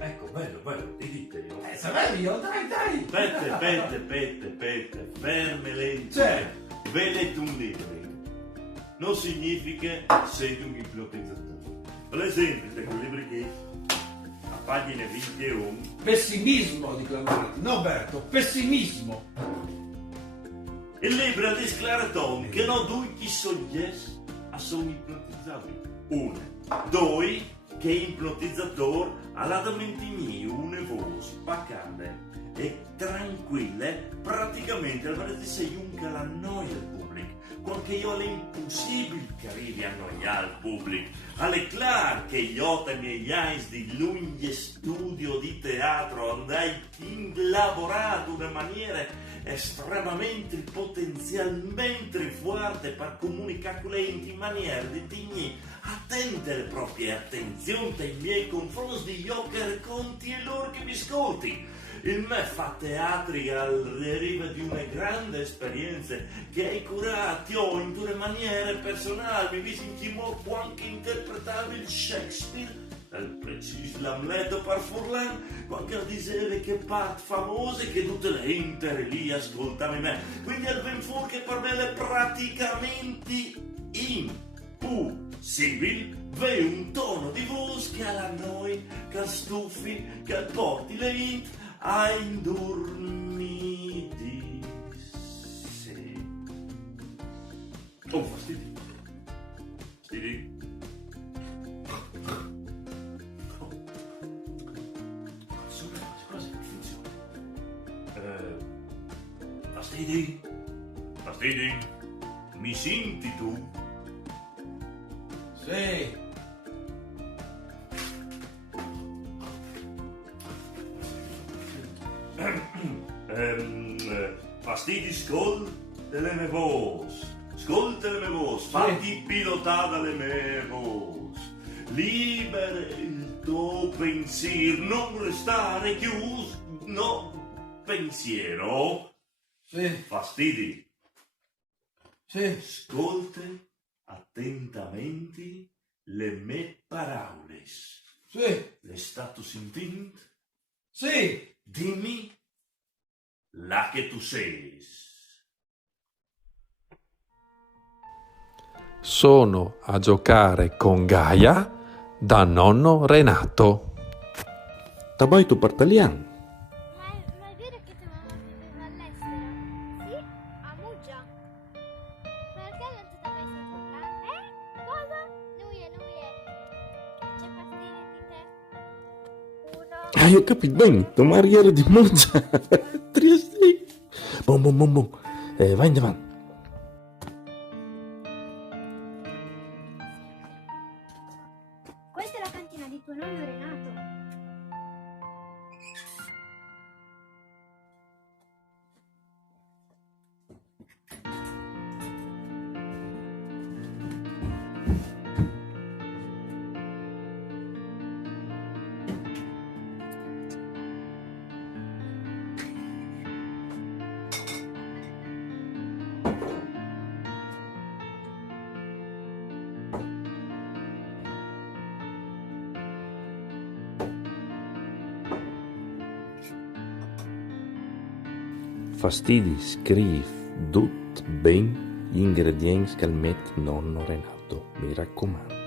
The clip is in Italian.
Ecco, bello, ti dite io. Saverio, dai! Pette, ferme lente. Cioè. Vede un libro. Non significa sei un ipnotizzatore. Per esempio, te quei libri che a pagina 21. Pessimismo di Clamarti, no Berto, pessimismo. Il libro ha dichiarato che non tutti i soggetti sono ipnotizzabili. Uno. Due, che ipnotizzatore ha la mente una voce pacata e tranquilla, praticamente al veramente sei un che l'annoia il pubblico. Quando io è impossibile che arrivi a annoiare il pubblico. È chiaro che io e i miei anni di lunghi studio di teatro andai in lavorato in una maniera estremamente potenzialmente forte per comunicare con lei in maniera di digni attente le proprie attenzioni ai miei confronti di io che racconti e loro che mi ascolti. Il me fa teatri al deriva di una grande esperienza che hai curato io in due maniere personali, mi visi in chi può anche interpretare il Shakespeare, il preciso l'Amleto per Furlan, quando diceva che parte famosa che tutte le intere lì ascoltavano me. Quindi al ben fu che per me è praticamente impossibile ve un tono di voce che alla noi, che stufi, che porti le int a indormiti. Sì. Oh, fastidi. Fastidi. Fastidi, mi senti tu? Sì. Fastidi, ascolta le mie voci, ascolta le mie voci, fatti pilotare dalle mie voci, libera il tuo pensiero, non restare chiuso, no pensiero. Sì. Fastidi. Sì. Ascolta attentamente le mie parole. Sì. Le stato sentendo? Sì. Dimmi la che tu sei. Sono a giocare con Gaia da nonno Renato. Tabai tu parliamo. Ma è vero che tua mamma viveva all'estero? Sì, a Muggia. Perché non ti dai sicura? Cosa? Lui è. C'è partire di te. Uno. Ah, io ho capito bene, tua Maria era di Muggia. Triesti. Bom. Vai in davanti. Questa è la cantina di tuo nonno Renato. Fastidi, scrivi tutto ben gli ingredienti che mette nonno Renato, mi raccomando.